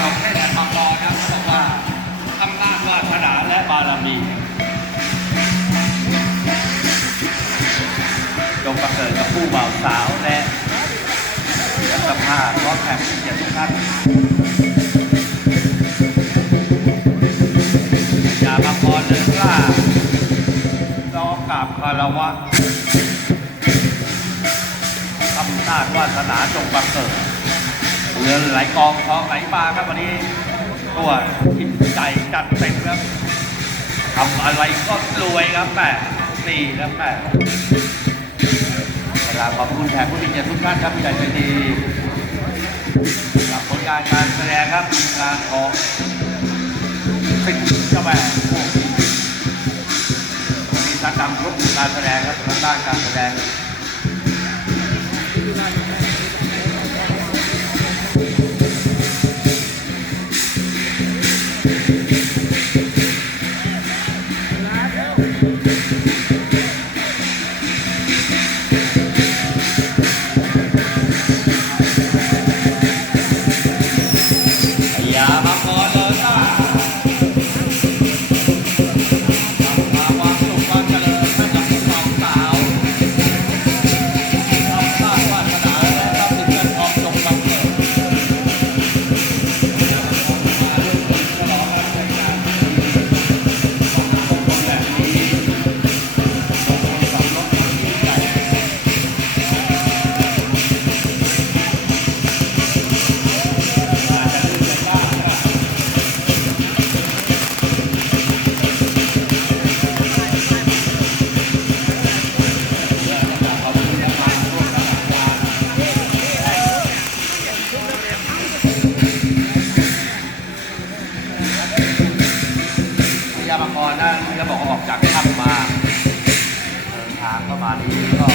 ของเทศมังกรครับเขาบอกว่าอำนาจวาสนาและบารมีจงประเสริฐกับผู้บ่าวสาวและยักษ์ภาพร้อมแผู้เกียรติทุกท่านอย่ามังกรเดินกล้าน้อมกราบคารวะอำนาจวาสนาจงประเสริฐ เงินไหลกองทองไหลมาครับวันนี้ตัวจิตใจจัดเต็มครับทำอะไรก็รวยครับแม่นี่ครับแม่เวลาขอบคุณแขกผู้มีเกียรติทุกท่านครับผู้ใหญ่ใจดีกับผลงานการแสดงครับงานของสิงห์เจ้าแม่มีทัดดำครบการแสดงครับทางด้านการแสดง าบาลกรนะจะบอกออกจากถ้ำมาเดินทางเข้ามานี้ก็